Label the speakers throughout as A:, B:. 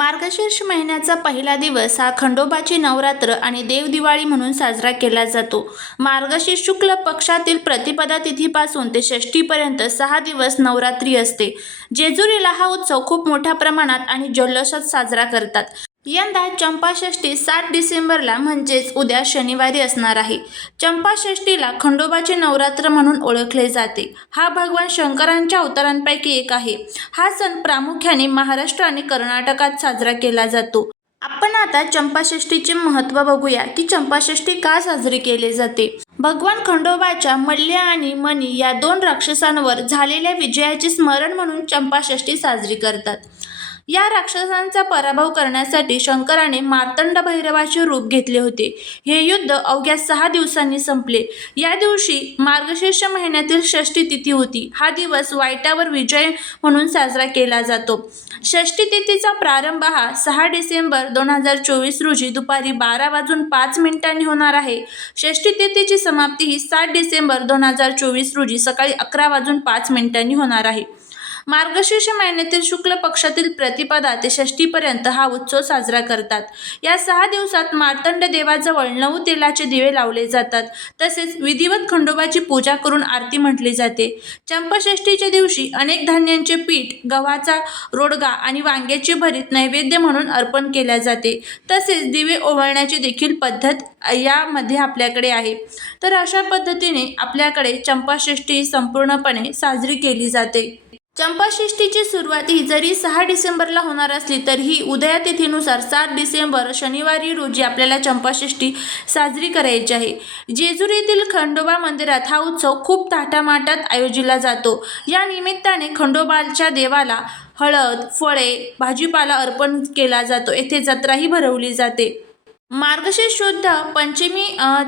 A: मार्गशीर्ष महिन्याचा पहिला दिवस हा खंडोबाची नवरात्र आणि देवदिवाळी म्हणून साजरा केला जातो. मार्गशीर्ष शुक्ल पक्षातील प्रतिपदा तिथीपासून ते षष्टीपर्यंत सहा दिवस नवरात्री असते. जेजुरीला हा उत्सव खूप मोठ्या प्रमाणात आणि जल्लोषात साजरा करतात. यंदा चंपाषष्ठी सात डिसेंबरला म्हणजेच उद्या शनिवारी असणार आहे. चंपाषष्ठीला खंडोबाचे नवरात्र म्हणून ओळखले जाते. हा भगवान शंकरांच्या अवतारांपैकी एक आहे. हा सण प्रामुख्याने महाराष्ट्र आणि कर्नाटकात साजरा केला जातो. आपण आता चंपाषष्ठीचे महत्त्व बघूया की चंपाषष्ठी का साजरी केली जाते. भगवान खंडोबाच्या मल्ल्य आणि मणी या दोन राक्षसांवर झालेल्या विजयाचे स्मरण म्हणून चंपाषष्ठी साजरी करतात. या राक्षसांचा पराभव करण्यासाठी शंकराने मार्तंड भैरवाचे रूप घेतले होते. हे युद्ध अवघ्या सहा दिवसांनी संपले. या दिवशी मार्गशीर्ष महिन्यातील षष्ठी तिथी होती. हा दिवस वाईटावर विजय म्हणून साजरा केला जातो. षष्ठी तिथीचा प्रारंभ हा सहा डिसेंबर दोन हजार चोवीस रोजी दुपारी बारा वाजून पाच मिनिटांनी होणार आहे. षष्ठी तिथीची समाप्ती ही सात डिसेंबर दोन हजार चोवीस रोजी सकाळी अकरा वाजून पाच मिनिटांनी होणार आहे. मार्गशीर्ष महिन्यातील शुक्ल पक्षातील प्रतिपदा ते षष्टीपर्यंत हा उत्सव साजरा करतात. या सहा दिवसात मार्तंड देवाजवळ नऊ तेलाचे दिवे लावले जातात. तसेच विधिवत खंडोबाची पूजा करून आरती म्हटली जाते. चंपाषष्ठीच्या दिवशी अनेक धान्यांचे पीठ गव्हाचा रोडगा आणि वांग्याचे भरीत नैवेद्य म्हणून अर्पण केल्या जाते. तसेच दिवे ओवाळण्याची देखील पद्धत यामध्ये आपल्याकडे आहे. तर अशा पद्धतीने आपल्याकडे चंपाषष्ठी संपूर्णपणे साजरी केली जाते. चंपाषष्ठीची सुरुवात ही जरी सहा डिसेंबरला होणार असली तरीही उदया तिथीनुसार सात डिसेंबर शनिवारी रोजी आपल्याला चंपाषष्ठी साजरी करायची आहे. जेजुरी येथील खंडोबा मंदिरात हा उत्सव खूप थाटामाटात आयोजिला जातो. या निमित्ताने खंडोबाच्या देवाला हळद फळे भाजीपाला अर्पण केला जातो. येथे जत्राही भरवली जाते. मार्गशीर्ष शुद्ध पंचमी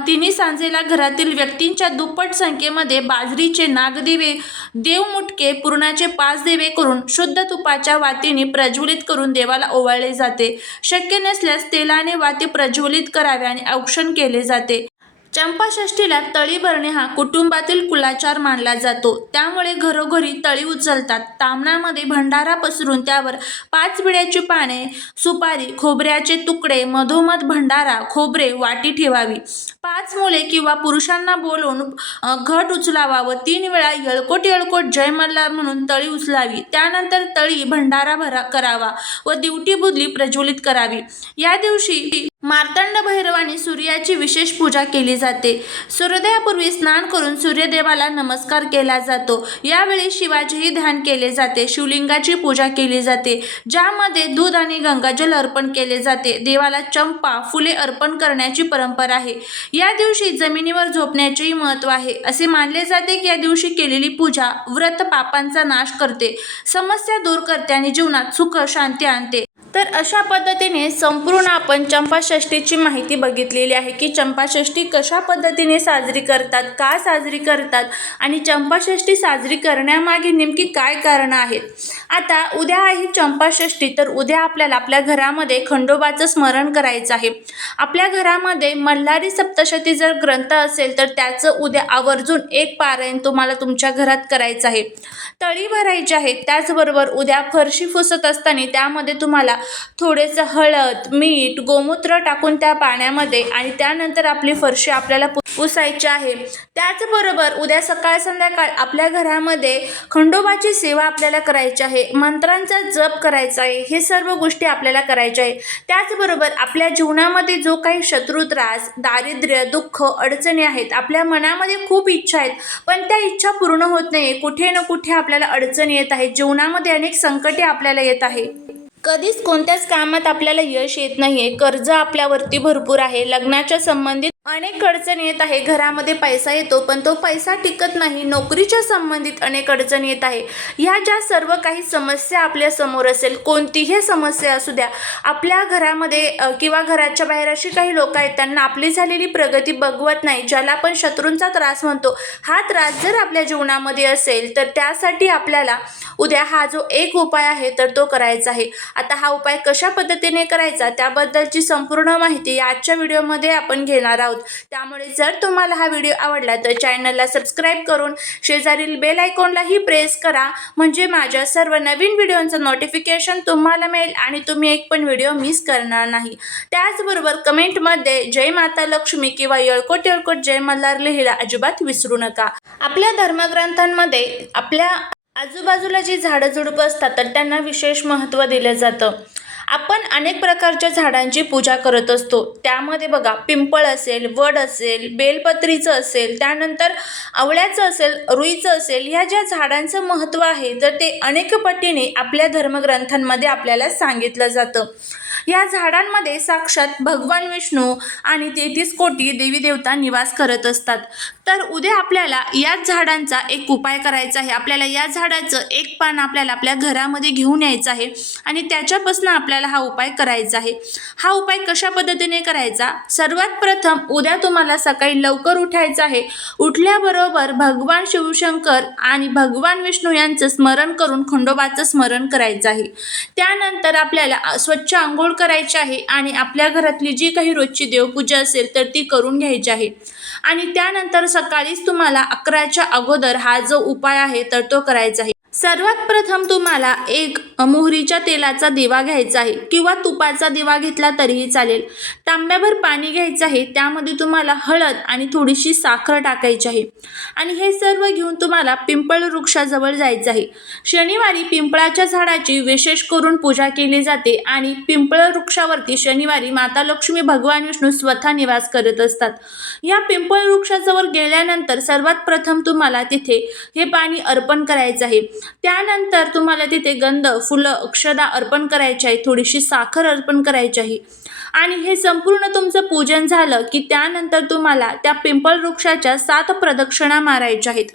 A: तिन्ही सांजेला घरातील व्यक्तींच्या दुप्पट संख्येमध्ये बाजरीचे नागदिवे देवमुटके पुरणाचे पाच दिवे करून शुद्ध तुपाच्या वातीने प्रज्वलित करून देवाला ओवाळले जाते. शक्य नसल्यास तेलाने वाती प्रज्वलित करावे आणि औक्षण केले जाते. चंपाषष्ठीला तळी भरणे हा कुटुंबातील कुलाचार मानला जातो. त्यामुळे घरोघरी तळी उचलतात. तामणामध्ये भंडारा पसरून त्यावर पाच विड्याची पाने सुपारी खोबऱ्याचे तुकडे मधोमध भंडारा खोबरे वाटी ठेवावी. पाच मुले किंवा पुरुषांना बोलवून घट उचलावा व तीन वेळा येळकोट येळकोट जय मल्हार म्हणून तळी उचलावी. त्यानंतर तळी भंडारा भरा करावा व दिवटी बुदली प्रज्वलित करावी. या दिवशी मार्तंड भैरवाने सूर्याची विशेष पूजा केली जाते. सूर्योदयापूर्वी स्नान करून सूर्यदेवाला नमस्कार केला जातो. यावेळी शिवाचेही ध्यान केले जाते. शिवलिंगाची पूजा केली जाते ज्यामध्ये दूध आणि गंगाजल अर्पण केले जाते. देवाला चंपा फुले अर्पण करण्याची परंपरा आहे. या दिवशी जमिनीवर झोपण्याचेही महत्त्व आहे. असे मानले जाते की या दिवशी केलेली पूजा व्रत पापांचा नाश करते. समस्या दूर करते आणि जीवनात सुख शांती आणते. तर अशा पद्धतीने संपूर्ण आपण चंपाषष्ठीची माहिती बघितलेली आहे की चंपाषष्ठी कशा पद्धतीने साजरी करतात का साजरी करतात आणि चंपाषष्ठी साजरी करण्यामागे नेमकी काय कारणं आहेत? आता उद्या आहे चंपाषष्ठी तर उद्या आपल्याला आपल्या घरामध्ये खंडोबाचं स्मरण करायचं आहे. आपल्या घरामध्ये मल्हारी सप्तशती जर ग्रंथ असेल तर त्याचं उद्या आवर्जून एक पारायण तुम्हाला तुमच्या घरात करायचं आहे. तळी भरायची आहे त्याचबरोबर उद्या फरशी फुसत असताना त्यामध्ये तुम्हाला थोडेसं हळद मीठ गोमूत्र टाकून त्या पाण्यामध्ये आणि त्यानंतर आपली फरशी आपल्याला पुसायची आहे. त्याचबरोबर उद्या सकाळ संध्याकाळ आपल्या घरामध्ये खंडोबाची सेवा आपल्याला करायची आहे. मंत्रांचा जप करायचा आहे हे सर्व गोष्टी आपल्याला करायच्या आहे. त्याचबरोबर आपल्या जीवनामध्ये जो काही शत्रू त्रास दारिद्र्य दुःख अडचणी आहेत आपल्या मनामध्ये खूप इच्छा आहेत पण त्या इच्छा पूर्ण होत नाही कुठे ना कुठे आपल्याला अडचणी येत आहे जीवनामध्ये अनेक संकटे आपल्याला येत आहे. कधीच कोणत्याच कामात आपल्याला यश येत नाही आहे कर्ज आपल्यावरती भरपूर आहे. लग्नाच्या संबंधित अनेक अडचणी येत आहे. घरामध्ये पैसा येतो पण तो पैसा टिकत नाही. नोकरीच्या संबंधित अनेक अडचणी येत आहे. ह्या ज्या सर्व काही समस्या आपल्यासमोर असेल कोणतीही समस्या असू द्या आपल्या घरामध्ये किंवा घराच्या बाहेर अशी काही लोक आहेत त्यांना आपली झालेली प्रगती बघवत नाही ज्याला आपण शत्रूंचा त्रास म्हणतो. हा त्रास जर आपल्या जीवनामध्ये असेल तर त्यासाठी आपल्याला उद्या हा जो एक उपाय आहे तर तो करायचा आहे. आता हा उपाय कशा पद्धतीने करायचा त्याबद्दलची संपूर्ण माहिती आजच्या व्हिडिओमध्ये आपण घेणार आहोत. आहोत. त्यामुळे जर तुम्हाला हा व्हिडिओ आवडला तर चॅनलला सबस्क्राईब करून शेजारील बेल आयकॉनलाही प्रेस करा. म्हणजे माझ्या सर्व नवीन व्हिडिओंचं नोटिफिकेशन तुम्हाला मिळेल आणि तुम्ही एक पण व्हिडिओ मिस करणार नाही. त्याचबरोबर कमेंटमध्ये जय माता लक्ष्मी किंवा येळकोट येळकोट जय मल्हार लिहिला अजिबात विसरू नका. आपल्या धर्मग्रंथांमध्ये आपल्या आजूबाजूला जी झाडं झुडपं असतात तर त्यांना विशेष महत्त्व दिलं जातं. आपण अनेक प्रकारच्या झाडांची पूजा करत असतो. त्यामध्ये बघा पिंपळ असेल वड असेल बेलपत्रीचं असेल त्यानंतर आवळ्याचं असेल रुईचं असेल ह्या ज्या झाडांचं महत्त्व आहे तर ते अनेक पटीने आपल्या धर्मग्रंथांमध्ये आपल्याला सांगितलं जातं. या झाडांमध्ये साक्षात भगवान विष्णू आणि तेहतीस कोटी देवी देवता निवास करत असतात. तर उद्या आपल्याला याच झाडांचा एक उपाय करायचा आहे. आपल्याला या झाडाचं एक पान आपल्याला आपल्या घरामध्ये घेऊन यायचं आहे आणि त्याच्यापासून आपल्याला हा उपाय करायचा आहे. हा उपाय कशा पद्धतीने करायचा? सर्वात प्रथम उद्या तुम्हाला सकाळी लवकर उठायचं आहे. उठल्याबरोबर भगवान शिवशंकर आणि भगवान विष्णू यांचं स्मरण करून खंडोबाचं स्मरण करायचं आहे. त्यानंतर आपल्याला स्वच्छ आंघोळ करायची आहे आणि आपल्या घरातली जी काही रोजची देवपूजा असेल तर ती करून घ्यायची आहे. आणि त्यानंतर सकाळीच तुम्हाला अकराच्या अगोदर हा जो उपाय आहे तर तो करायचा आहे. सर्वात प्रथम तुम्हाला एक मोहरीच्या तेलाचा दिवा घ्यायचा आहे किंवा तुपाचा दिवा घेतला तरीही चालेल. तांब्याभर पाणी घ्यायचं आहे त्यामध्ये तुम्हाला हळद आणि थोडीशी साखर टाकायची आहे. आणि हे सर्व घेऊन तुम्हाला पिंपळ वृक्षाजवळ जायचं आहे. शनिवारी पिंपळाच्या झाडाची विशेष करून पूजा केली जाते आणि पिंपळ वृक्षावरती शनिवारी माता लक्ष्मी भगवान विष्णू स्वतः निवास करत असतात. या पिंपळ वृक्षाजवळ गेल्यानंतर सर्वात प्रथम तुम्हाला तिथे हे पाणी अर्पण करायचं आहे. त्यानंतर तुम्हाला तिथे गंध फुलं अक्षदा अर्पण करायची आहे थोडीशी साखर अर्पण करायची आहे. आणि हे संपूर्ण तुमचं पूजन झालं की त्यानंतर तुम्हाला त्या पिंपळ वृक्षाच्या सात प्रदक्षिणा मारायच्या आहेत.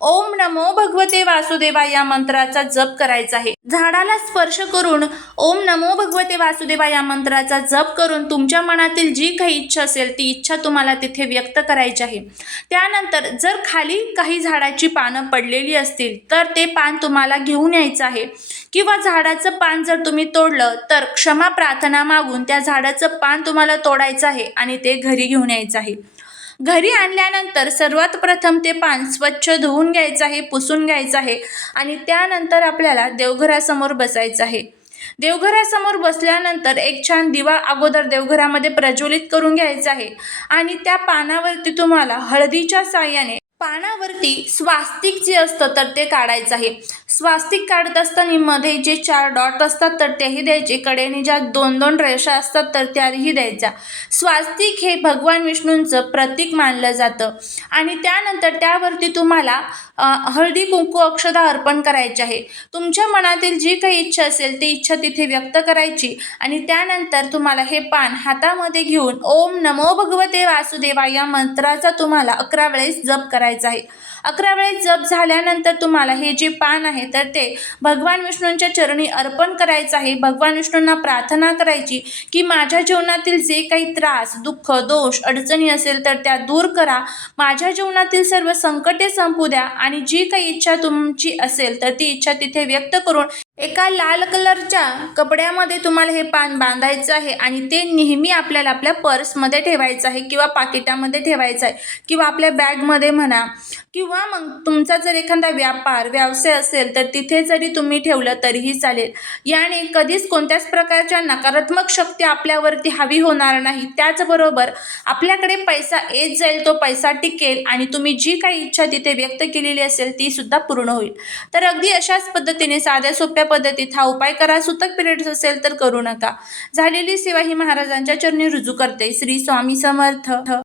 A: ओम नमो भगवते वासुदेवा या मंत्राचा जप करायचा आहे. झाडाला स्पर्श करून ओम नमो भगवते वासुदेवा या मंत्राचा जप करून तुमच्या मनातील जी काही इच्छा असेल ती इच्छा तुम्हाला तिथे व्यक्त करायची आहे. त्यानंतर जर खाली काही झाडाची पानं पडलेली असतील तर ते पान तुम्हाला घेऊन यायचं आहे. किंवा झाडाचं पान जर तुम्ही तोडलं तर क्षमा प्रार्थना मागून त्या झाडाचं पान तुम्हाला तोडायचं आहे आणि ते घरी घेऊन यायचं आहे. घरी आणल्यानंतर सर्वात प्रथम ते पान स्वच्छ धुवून घ्यायचं आहे पुसून घ्यायचं आहे आणि त्यानंतर आपल्याला देवघरासमोर बसायचं आहे. देवघरासमोर बसल्यानंतर एक छान दिवा अगोदर देवघरामध्ये प्रज्वलित करून घ्यायचा आहे आणि त्या पानावरती तुम्हाला हळदीच्या साह्याने पानावरती स्वास्तिक जे असतं तर ते काढायचं आहे. स्वास्तिक काढत असताना मध्ये जे चार डॉट असतात तर तेही द्यायचे. कडेने ज्या दोन दोन रेषा असतात तर त्याही द्यायच्या. स्वास्तिक हे भगवान विष्णूंचं प्रतीक मानलं जातं. आणि त्यानंतर त्यावरती तुम्हाला हळदी कुंकू अक्षदा अर्पण करायचे आहे. तुमच्या मनातील जी काही इच्छा असेल ती इच्छा तिथे व्यक्त करायची. आणि त्यानंतर तुम्हाला हे पान हातामध्ये घेऊन ओम नमो भगवते वासुदेवा या मंत्राचा तुम्हाला अकरा वेळेस जप करायचा आहे. अकरा वेळेस जप झाल्यानंतर तुम्हाला हे जे पान आहे तर ते भगवान विष्णूंच्या चरणी अर्पण करायचं आहे. भगवान विष्णूंना प्रार्थना करायची की माझ्या जीवनातील जे काही त्रास दुःख दोष अडचणी असेल तर त्या दूर करा. माझ्या जीवनातील सर्व संकटे संपू द्या आणि जी काही इच्छा तुमची असेल तर ती इच्छा तिथे व्यक्त करून एका लाल कलरच्या कपड्यामध्ये तुम्हाला हे पान बांधायचं आहे आणि ते नेहमी आपल्याला आपल्या पर्समध्ये ठेवायचं आहे किंवा पाकिटामध्ये ठेवायचं आहे किंवा आपल्या बॅगमध्ये म्हणा. किंवा मग तुमचा जर एखादा व्यापार व्यवसाय असेल तर तिथे जरी तुम्ही ठेवलं तरीही चालेल. याने कधीच कोणत्याच प्रकारच्या नकारात्मक शक्ती आपल्यावरती हवी होणार नाही. त्याचबरोबर आपल्याकडे पैसा येत जाईल तो पैसा टिकेल आणि तुम्ही जी काही इच्छा तिथे व्यक्त केलेली असेल ती सुद्धा पूर्ण होईल. तर अगदी अशाच पद्धतीने साध्या सोप्या पद्धतीत हा उपाय करा. सुतक पिरियड्स असेल तर करू नका. झालेली सेवा ही महाराजांच्या चरणी रुजू करते. श्री स्वामी समर्थ.